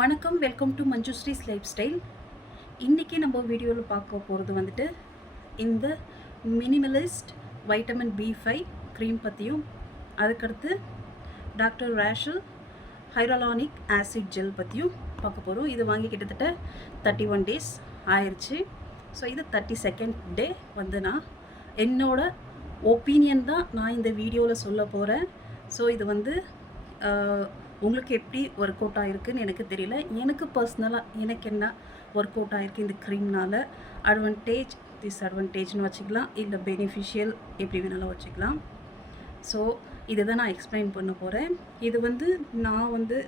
வணக்கம், welcome to மஞ்சுஸ்ரீஸ் life style. இன்றைக்கி நம்ம வீடியோவில் பார்க்க போகிறது வந்துட்டு இந்த மினிமலிஸ்ட் வைட்டமின் B5 க்ரீம் பற்றியும், அதுக்கடுத்து doctor Rachel hyaluronic acid gel பற்றியும் பார்க்க போகிறோம். இது வாங்கி கிட்டத்தட்ட 31 days ஆயிடுச்சு. ஸோ இது 32nd day வந்து நான் என்னோட ஒப்பீனியன் தான் நான் இந்த வீடியோவில் சொல்ல போகிறேன். ஸோ இது வந்து உங்களுக்கு எப்படி ஒர்க் அவுட் ஆகிருக்குன்னு எனக்கு தெரியல. எனக்கு பர்சனலாக எனக்கு என்ன ஒர்க் அவுட் ஆகிருக்கு இந்த க்ரீம்னால், அட்வான்டேஜ் டிஸ்அட்வான்டேஜ்னு வச்சுக்கலாம், இல்லை பெனிஃபிஷியல் எப்படி வேணாலும் வச்சுக்கலாம். ஸோ இதை தான் நான் எக்ஸ்பிளைன் பண்ண போகிறேன். இது வந்து நான் வந்து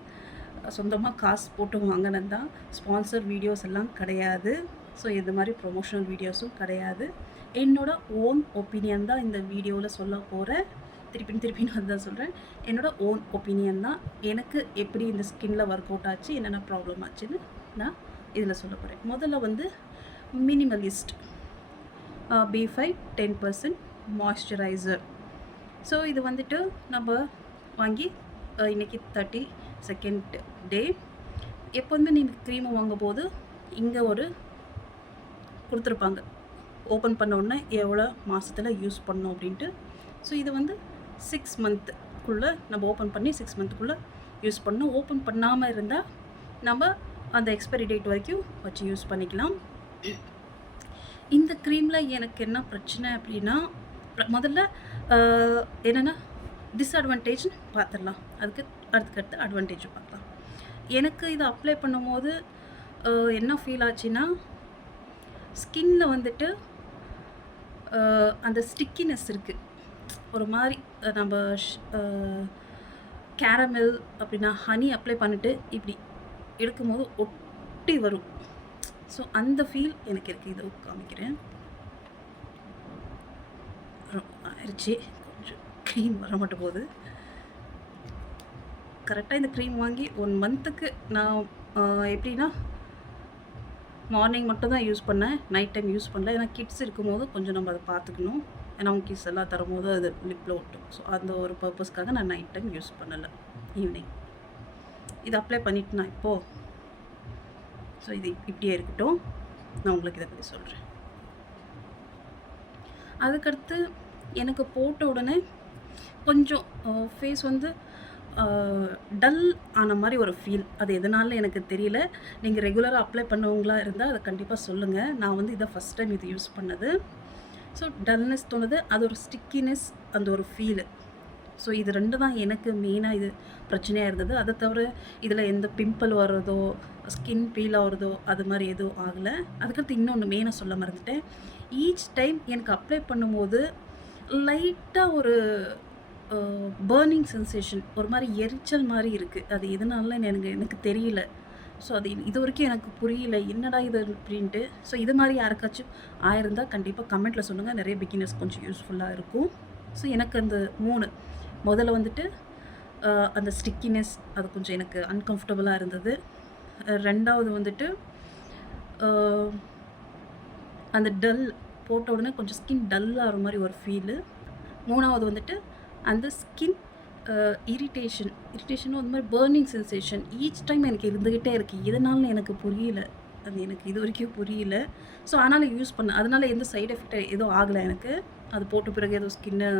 சொந்தமாக காசு போட்டு வாங்கினது தான். ஸ்பான்சர் வீடியோஸ் எல்லாம் கிடையாது. ஸோ இது மாதிரி ப்ரொமோஷனல் வீடியோஸும் கிடையாது. என்னோடய ஓன் ஒப்பீனியன் தான் இந்த வீடியோவில் சொல்ல போகிறேன். திருப்பின்னு அதுதான் சொல்கிறேன். என்னோடய ஓன் ஒப்பீனியன் தான். எனக்கு எப்படி இந்த ஸ்கின்னில் ஒர்க் அவுட் ஆச்சு, என்னென்ன ப்ராப்ளம் ஆச்சுன்னு நான் இதில் சொல்ல போகிறேன். முதல்ல வந்து மினிமலிஸ்ட் B5 10% மாய்ஸ்சரைசர். ஸோ இது வந்துட்டு நம்ம வாங்கி இன்றைக்கி 32nd day. எப்போதுமே நீங்கள் க்ரீமை வாங்கும்போது இங்கே ஒரு கொடுத்துருப்பாங்க, ஓப்பன் பண்ண உடனே எவ்வளோ மாதத்தில் யூஸ் பண்ணோம் அப்படின்ட்டு. ஸோ இது வந்து 6 monthக்குள்ளே நம்ம ஓப்பன் பண்ணி 6 monthக்குள்ளே யூஸ் பண்ணணும். ஓப்பன் பண்ணாமல் இருந்தால் நம்ம அந்த எக்ஸ்பைரி டேட் வரைக்கும் வச்சு யூஸ் பண்ணிக்கலாம். இந்த க்ரீமில் எனக்கு என்ன பிரச்சனை அப்படின்னா, முதல்ல என்னென்னா டிஸ்அட்வான்டேஜ்னு பார்த்துடலாம். அடுத்தடுத்து அட்வான்டேஜ் பார்க்கலாம். எனக்கு இதை அப்ளை பண்ணும்போது என்ன ஃபீல் ஆச்சுன்னா, ஸ்கின்னில் வந்துட்டு அந்த ஸ்டிக்கினஸ் இருக்குது. ஒரு மாதிரி நம்ம கேரமல் அப்படின்னா ஹனி அப்ளை பண்ணிவிட்டு இப்படி எடுக்கும்போது ஒட்டி வரும். ஸோ அந்த ஃபீல் எனக்கு இருக்குது. இதை காமிக்கிறேன். ஆயிடுச்சு, கொஞ்சம் க்ரீம் வர மாட்டேன் போகுது. கரெக்டாக இந்த க்ரீம் வாங்கி 1 monthக்கு நான் எப்படின்னா மார்னிங் மட்டும் தான் யூஸ் பண்ணேன், நைட் டைம் யூஸ் பண்ணல. ஏன்னா கிட்ஸ் இருக்கும்போது கொஞ்சம் நம்ம அதை பார்த்துக்கணும். ஏன்னா அவங்க கிட்ஸ் எல்லாம் தரும்போது அது லிப்பில் ஒட்டும். ஸோ அந்த ஒரு பர்பஸ்க்காக நான் நைட் டைம் யூஸ் பண்ணலை, ஈவினிங். இது அப்ளை பண்ணிவிட்டு நான் இப்போது ஸோ இது இப்படியே இருக்கட்டும், நான் உங்களுக்கு இதை பற்றி சொல்கிறேன். அதுக்கடுத்து எனக்கு போட்ட உடனே கொஞ்சம் ஃபேஸ் வந்து டல் ஆன மாதிரி ஒரு ஃபீல். அது எதனால எனக்கு தெரியல. நீங்கள் ரெகுலராக அப்ளை பண்ணவங்களா இருந்தால் அதை கண்டிப்பாக சொல்லுங்கள். நான் வந்து இதை ஃபஸ்ட் டைம் இது யூஸ் பண்ணது. ஸோ டல்னஸ் தோணுது, அது ஒரு ஸ்டிக்கினஸ், அந்த ஒரு ஃபீலு. ஸோ இது 2 தான் எனக்கு மெயினாக இது பிரச்சனையாக இருந்தது. அதை தவிர இதில் எந்த பிம்பிள் வர்றதோ ஸ்கின் பீல் ஆகிறதோ அது மாதிரி எதுவும் ஆகலை. அதுக்கடுத்து இன்னொன்று மெயினாக சொல்ல மறந்துட்டேன். ஈச் டைம் எனக்கு அப்ளை பண்ணும்போது லைட்டாக ஒரு பர்னிங் சென்சேஷன், ஒரு மாதிரி எரிச்சல் மாதிரி இருக்குது. அது எதனால எனக்கு தெரியல. ஸோ அது இது வரைக்கும் எனக்கு புரியல, என்னடா இது அப்படின்ட்டு. ஸோ இது மாதிரி யாருக்காச்சும் ஆயிருந்தால் கண்டிப்பாக கமெண்ட்டில் சொல்லுங்கள். நிறைய பிகினர்ஸ் கொஞ்சம் யூஸ்ஃபுல்லாக இருக்கும். ஸோ எனக்கு அந்த 3 முதல்ல வந்துட்டு அந்த ஸ்டிக்கினஸ் அது கொஞ்சம் எனக்கு அன்கம்ஃபர்டபுளாக இருந்தது. 2வது வந்துட்டு அந்த டல் போட்ட உடனே கொஞ்சம் ஸ்கின் டல்லாகிற மாதிரி ஒரு ஃபீலு. 3வது வந்துட்டு அந்த ஸ்கின் இரிட்டேஷனும் அந்த மாதிரி பர்னிங் சென்சேஷன் ஈச் டைம் எனக்கு இருந்துக்கிட்டே இருக்குது. இதனால எனக்கு புரியல, அது எனக்கு இது வரைக்கும் புரியல. ஸோ அதனால் யூஸ் பண்ணேன். அதனால் எந்த சைடு எஃபெக்ட் எதுவும் ஆகலை எனக்கு. அது போட்ட பிறகு ஏதோ ஸ்கின்னு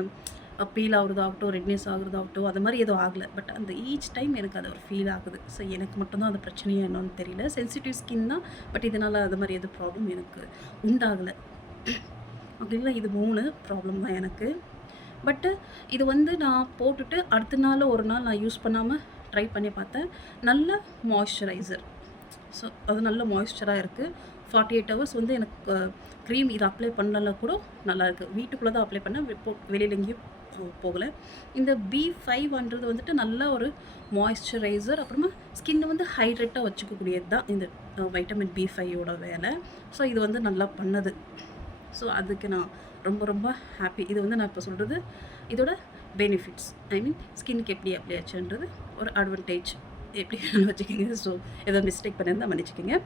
பீல் ஆகுறதாகட்டும், ரெட்னஸ் ஆகுறதாகட்டும், அது மாதிரி எதுவும் ஆகலை. பட் அந்த ஈச் டைம் எனக்கு அது ஒரு ஃபீல் ஆகுது. ஸோ எனக்கு மட்டும்தான் அந்த பிரச்சனையும் என்னன்னு தெரியல. சென்சிட்டிவ் ஸ்கின் தான், பட் இதனால் அது மாதிரி எதுவும் ப்ராப்ளம் எனக்கு உண்டாகலை. அப்படின்னா இது 3 ப்ராப்ளம் தான் எனக்கு. பட்டு இது வந்து நான் போட்டுட்டு அடுத்த நாள் ஒரு நாள் நான் யூஸ் பண்ணாமல் ட்ரை பண்ணி பார்த்தேன். நல்ல மாய்ஸ்சரைசர். ஸோ அது நல்ல மாய்ஸ்சராக இருக்குது. 48 hours வந்து எனக்கு க்ரீம் இது அப்ளை பண்ணல கூட நல்லாயிருக்கு. வீட்டுக்குள்ளே தான் அப்ளை பண்ணேன், வெளியில் எங்கேயும் போகலை. இந்த B5ன்றது வந்துட்டு நல்ல ஒரு மாய்ஸ்சரைசர். அப்புறமா ஸ்கின்னை வந்து ஹைட்ரேட்டாக வச்சுக்கக்கூடியது தான் இந்த வைட்டமின் B5யோட வேலை. ஸோ இது வந்து நல்லா பண்ணுது. ஸோ அதுக்கு நான் ரொம்ப ரொம்ப ஹாப்பி. இது வந்து நான் இப்போ சொல்கிறது இதோட பெனிஃபிட்ஸ், ஐ மீன் ஸ்கின்னுக்கு எப்படி அப்ளை ஆச்சுன்றது ஒரு அட்வான்டேஜ் எப்படி வச்சுக்கோங்க. ஸோ ஏதோ மிஸ்டேக் பண்ணியிருந்தால் மன்னிச்சிக்கோங்க.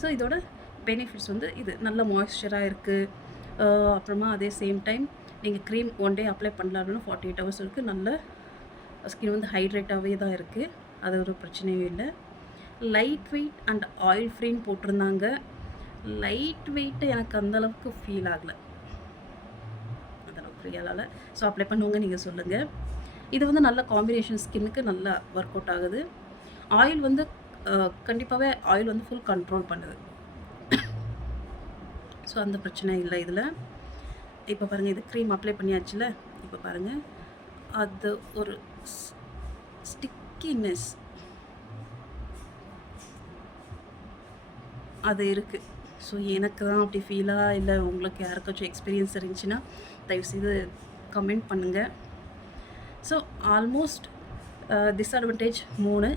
ஸோ இதோட பெனிஃபிட்ஸ் வந்து இது நல்ல மாய்ஸ்சராக இருக்குது. அப்புறமா அதே சேம் டைம் நீங்கள் க்ரீம் 1 day அப்ளை பண்ணலாம் அப்படின்னா 48 hours இருக்குது. நல்ல ஸ்கின் வந்து ஹைட்ரேட்டாகவே தான் இருக்குது. அது ஒரு பிரச்சனையும் இல்லை. லைட் வெயிட் அண்ட் ஆயில் ஃப்ரீன்னு போட்டிருந்தாங்க. லைட் வெயிட்டு எனக்கு அந்தளவுக்கு ஃபீல் ஆகலை, அந்தளவுக்கு ஃபீல் ஆகலை. ஸோ அப்ளை பண்ணுவங்க, நீங்கள் சொல்லுங்கள். இது வந்து நல்ல காம்பினேஷன் ஸ்கின்னுக்கு நல்லா ஒர்க் அவுட் ஆகுது. ஆயில் வந்து கண்டிப்பாகவே ஆயில் வந்து ஃபுல் கண்ட்ரோல் பண்ணுது. ஸோ அந்த பிரச்சனை இல்லை இதில். இப்போ பாருங்கள், இது க்ரீம் அப்ளை பண்ணியாச்சுல. இப்போ பாருங்கள், அது ஒரு ஸ்டிக்கினஸ் அது இருக்குது. ஸோ எனக்கு தான் அப்படி ஃபீலாக, இல்லை உங்களுக்கு யாருக்காச்சும் எக்ஸ்பீரியன்ஸ் இருந்துச்சுன்னா தயவுசெய்து கமெண்ட் பண்ணுங்கள். So almost disadvantage 3.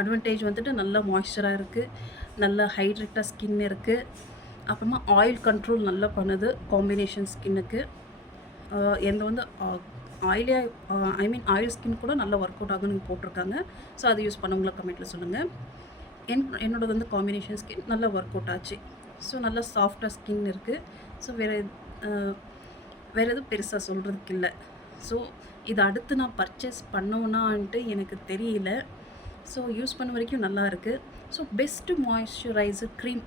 அட்வான்டேஜ் வந்துட்டு நல்ல மாய்ஸ்சராக இருக்குது, நல்ல ஹைட்ரேட்டாக ஸ்கின் இருக்குது. அப்புறமா ஆயில் கண்ட்ரோல் நல்லா பண்ணுது காம்பினேஷன் ஸ்கின்னுக்கு. எந்த வந்து ஆயிலியாக ஆயில் ஸ்கின் கூட நல்லா ஒர்க் அவுட் ஆகுன்னு போட்டிருக்காங்க. ஸோ அது யூஸ் பண்ணவங்கள கமெண்ட்டில் சொல்லுங்கள். என்னோடது வந்து காம்பினேஷன் ஸ்கின் நல்லா ஒர்க் அவுட் ஆச்சு. ஸோ நல்லா சாஃப்டாக ஸ்கின் இருக்குது. ஸோ வேறு எதுவும் பெருசாக சொல்கிறதுக்கு இல்லை. ஸோ இதை அடுத்து நான் பர்ச்சேஸ் பண்ணோன்னான்ட்டு எனக்கு தெரியல. ஸோ யூஸ் பண்ண வரைக்கும் நல்லா இருக்குது. So best moisturiser cream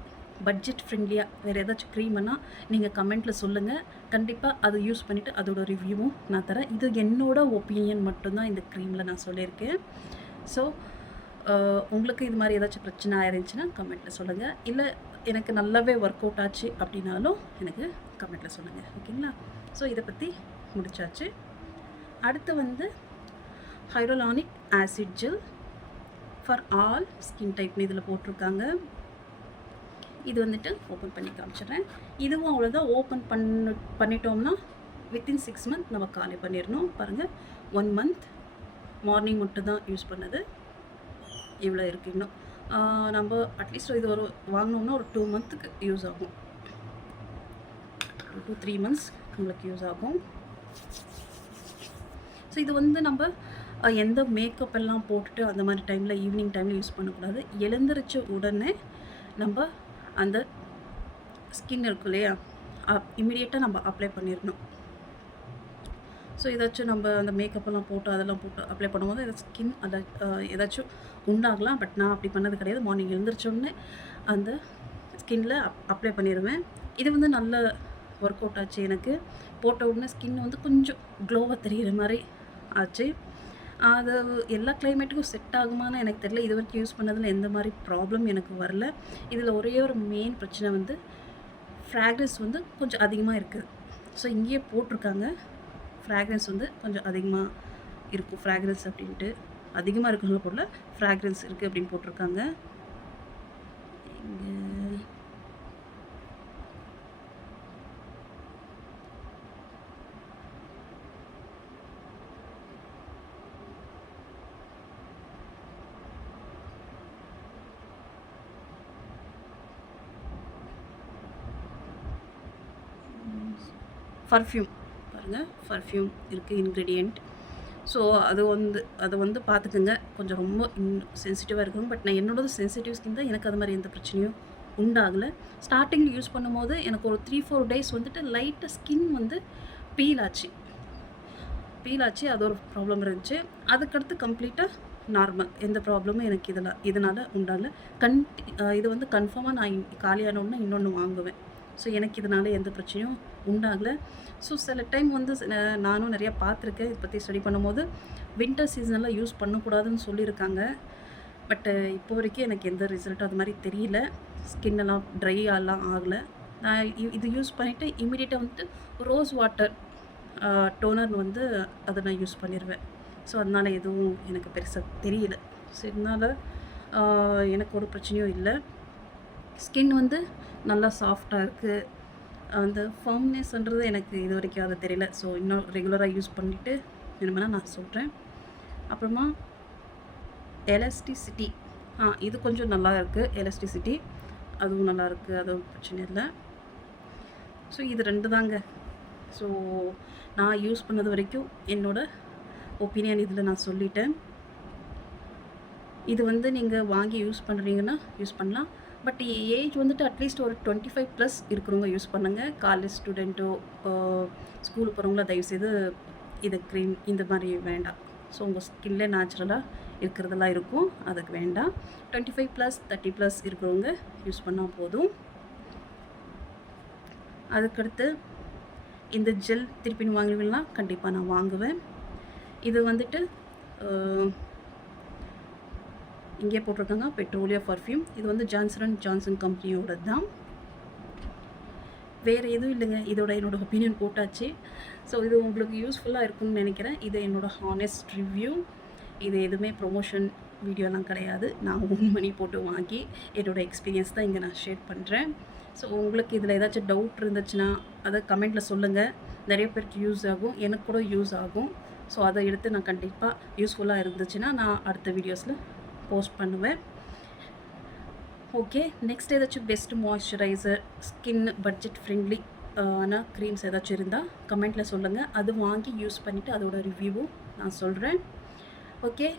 budget ஃப்ரெண்ட்லியாக வேறு ஏதாச்சும் க்ரீம்னால் நீங்கள் கமெண்ட்டில் சொல்லுங்கள். கண்டிப்பாக அதை யூஸ் பண்ணிவிட்டு அதோட ரிவ்யூவும் நான் தரேன். இது என்னோடய ஒப்பீனியன் மட்டும்தான் இந்த க்ரீமில் நான் சொல்லியிருக்கேன். ஸோ உங்களுக்கு இது மாதிரி ஏதாச்சும் பிரச்சனை ஆயிருந்துச்சுன்னா கமெண்ட்டில் சொல்லுங்கள். இல்லை எனக்கு நல்லாவே ஒர்க் அவுட் ஆச்சு அப்படின்னாலும் எனக்கு கமெண்ட்டில் சொல்லுங்கள், ஓகேங்களா? ஸோ இதை பற்றி முடிச்சாச்சு. அடுத்து வந்து hyaluronic acid gel for all skin டைப்னு இதில் போட்டிருக்காங்க. இது வந்துட்டு ஓப்பன் பண்ணி காமிச்சிடுறேன். இதுவும் அவ்வளோதான். ஓப்பன் பண்ணிட்டோம்னா வித்தின் 6 மந்த் நம்ம காலி பண்ணிடணும். பாருங்கள், 1 மந்த் மார்னிங் மட்டும் தான் யூஸ் பண்ணது. இவ்வளோ இருக்குது. இன்னும் நம்ம அட்லீஸ்ட் இது ஒரு வாங்கினோம்னா ஒரு 2 மந்த்துக்கு யூஸ் ஆகும். 2 to 3 months உங்களுக்கு யூஸ் ஆகும். ஸோ இது வந்து நம்ம எந்த மேக்கப் எல்லாம் போட்டுட்டு அந்த மாதிரி டைமில் ஈவினிங் டைமில் யூஸ் பண்ணக்கூடாது. எழுந்திரிச்ச உடனே நம்ம அந்த ஸ்கின் இருக்கும் இல்லையா, இம்மிடியேட்டாக நம்ம அப்ளை பண்ணிடணும். ஸோ ஏதாச்சும் நம்ம அந்த மேக்கப்பெல்லாம் போட்டு அதெல்லாம் போட்டு அப்ளை பண்ணும்போது ஏதாச்சும் ஸ்கின் அதை ஏதாச்சும் உண்டாகலாம். பட் நான் அப்படி பண்ணது கிடையாது. மார்னிங் எழுந்திரிச்சோடனே அந்த ஸ்கின்னில் அப்ளை பண்ணிடுவேன். இது வந்து நல்ல ஒர்க் அவுட் ஆச்சு. எனக்கு போட்ட உடனே ஸ்கின் வந்து கொஞ்சம் க்ளோவாக தெரிகிற மாதிரி ஆச்சு. அது எல்லா கிளைமேட்டுக்கும் செட் ஆகுமான்னு எனக்கு தெரியல. இது வரைக்கும் யூஸ் பண்ணதில் எந்த மாதிரி ப்ராப்ளம் எனக்கு வரல. இதில் ஒரே ஒரு மெயின் பிரச்சனை வந்து ஃப்ராக்ரன்ஸ் வந்து கொஞ்சம் அதிகமாக இருக்குது. ஸோ இங்கேயே போட்டிருக்காங்க, ஃப்ராக்ரன்ஸ் வந்து கொஞ்சம் அதிகமாக இருக்கும். ஃப்ராக்ரன்ஸ் அப்படின்ட்டு அதிகமாக இருக்குங்கிற பொருள் ஃப்ராக்ரன்ஸ் இருக்குது அப்படின்னு போட்டிருக்காங்க. பர்ஃப்யூம் பாருங்கள், பர்ஃப்யூம் இருக்குது இன்க்ரீடியண்ட். ஸோ அதை வந்து பார்த்துக்குங்க. கொஞ்சம் ரொம்ப சென்சிட்டிவாக இருக்கும். பட் நான் என்னோடது சென்சிட்டிவ் ஸ்கின் தான், எனக்கு அது மாதிரி எந்த பிரச்சனையும் உண்டாகலை. ஸ்டார்டிங்கில் யூஸ் பண்ணும்போது எனக்கு ஒரு 3-4 days வந்துட்டு லைட்டாக ஸ்கின் வந்து பீல் ஆச்சு. அது ஒரு ப்ராப்ளம் இருந்துச்சு. அதுக்கடுத்து கம்ப்ளீட்டாக நார்மல், எந்த ப்ராப்ளமும் எனக்கு இதனால் உண்டாகலை. இது வந்து கன்ஃபார்மாக நான் காலியானோன்னா இன்னொன்று வாங்குவேன். ஸோ எனக்கு இதனால் எந்த பிரச்சனையும் உண்டாகலை. ஸோ சில டைம் வந்து நானும் நிறையா பார்த்துருக்கேன். இதை பற்றி ஸ்டடி பண்ணும்போது வின்டர் சீசனெல்லாம் யூஸ் பண்ணக்கூடாதுன்னு சொல்லியிருக்காங்க. பட்டு இப்போ வரைக்கும் எனக்கு எந்த ரிசல்ட்டும் அது மாதிரி தெரியல. ஸ்கின்னெல்லாம் ட்ரையெல்லாம் ஆகலை. நான் இது யூஸ் பண்ணிவிட்டு இம்மிடியேட்டாக வந்துட்டு ரோஸ் வாட்டர் டோனர் வந்து அதை நான் யூஸ் பண்ணிடுவேன். ஸோ அதனால் எதுவும் எனக்கு பெருசாக தெரியல. ஸோ இதனால் எனக்கு ஒரு பிரச்சனையும் இல்லை. ஸ்கின் வந்து நல்லா சாஃப்டாக இருக்குது. அந்த ஃபர்ம்னஸ்ன்றது எனக்கு இது வரைக்கும் அது தெரியல. ஸோ இன்னும் ரெகுலராக யூஸ் பண்ணிவிட்டு வேணுமென்னா நான் சொல்கிறேன். அப்புறமா எலாஸ்டிசிட்டி, இது கொஞ்சம் நல்லா இருக்குது. எலாஸ்டிசிட்டி அதுவும் நல்லா இருக்குது, அதுவும் பிரச்சனை இல்லை. ஸோ இது 2 தாங்க. ஸோ நான் யூஸ் பண்ணது வரைக்கும் என்னோடய ஒப்பீனியன் இதில் நான் சொல்லிட்டேன். இது வந்து நீங்கள் வாங்கி யூஸ் பண்ணுறீங்கன்னா யூஸ் பண்ணலாம். பட் ஏஜ் வந்துட்டு அட்லீஸ்ட் ஒரு 25+ இருக்கிறவங்க யூஸ் பண்ணுங்கள். காலேஜ் ஸ்டூடெண்ட்டோ ஸ்கூலுக்கு போகிறவங்களோ தயவுசெய்து இது க்ரீம் இந்த மாதிரி வேண்டாம். ஸோ உங்கள் ஸ்கின்லே நேச்சுரலாக இருக்கிறதெல்லாம் இருக்கும், அதுக்கு வேண்டாம். 25+, 30+ இருக்கிறவங்க யூஸ் பண்ணால் போதும். அதுக்கடுத்து இந்த ஜெல் திருப்பி வாங்குவீங்களா? கண்டிப்பாக நான் வாங்குவேன். இது வந்துட்டு இங்கே போட்டிருக்காங்க பெட்ரோலியா பர்ஃப்யூம். இது வந்து ஜான்சன் அண்ட் ஜான்சன் கம்பெனியோட தான், வேறு எதுவும் இல்லைங்க. இதோட என்னோடய ஒப்பீனியன் போட்டாச்சு. ஸோ இது உங்களுக்கு யூஸ்ஃபுல்லாக இருக்கும்னு நினைக்கிறேன். இது என்னோடய ஹானஸ்ட் ரிவ்யூ. இது எதுவுமே ப்ரொமோஷன் வீடியோலாம் கிடையாது. நான் மணி போட்டு வாங்கி என்னோடய எக்ஸ்பீரியன்ஸ் தான் இங்கே நான் ஷேர் பண்ணுறேன். ஸோ உங்களுக்கு இதில் ஏதாச்சும் டவுட் இருந்துச்சுன்னா அதை கமெண்ட்டில் சொல்லுங்கள். நிறைய பேருக்கு யூஸ் ஆகும், எனக்கு கூட யூஸ் ஆகும். ஸோ அதை எடுத்து நான் கண்டிப்பாக யூஸ்ஃபுல்லாக இருந்துச்சுன்னா நான் அடுத்த வீடியோஸில் போஸ்ட் பண்ணுவேன். ஓகே, நெக்ஸ்ட் ஏதாச்சும் best moisturiser, skin budget friendly ஆனால் க்ரீம்ஸ் ஏதாச்சும் இருந்தால் கமெண்ட்டில் சொல்லுங்கள். அது வாங்கி யூஸ் பண்ணிவிட்டு அதோட ரிவ்யூவும் நான் சொல்கிறேன். ஓகே,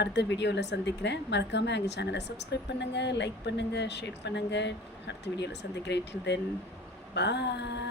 அடுத்த வீடியோவில் சந்திக்கிறேன். மறக்காமல் எங்கள் சேனலை சப்ஸ்கிரைப் பண்ணுங்கள், லைக் பண்ணுங்கள், ஷேர் பண்ணுங்கள். அடுத்த வீடியோவில் சந்திக்கிறேன். டில் தென் பாய்.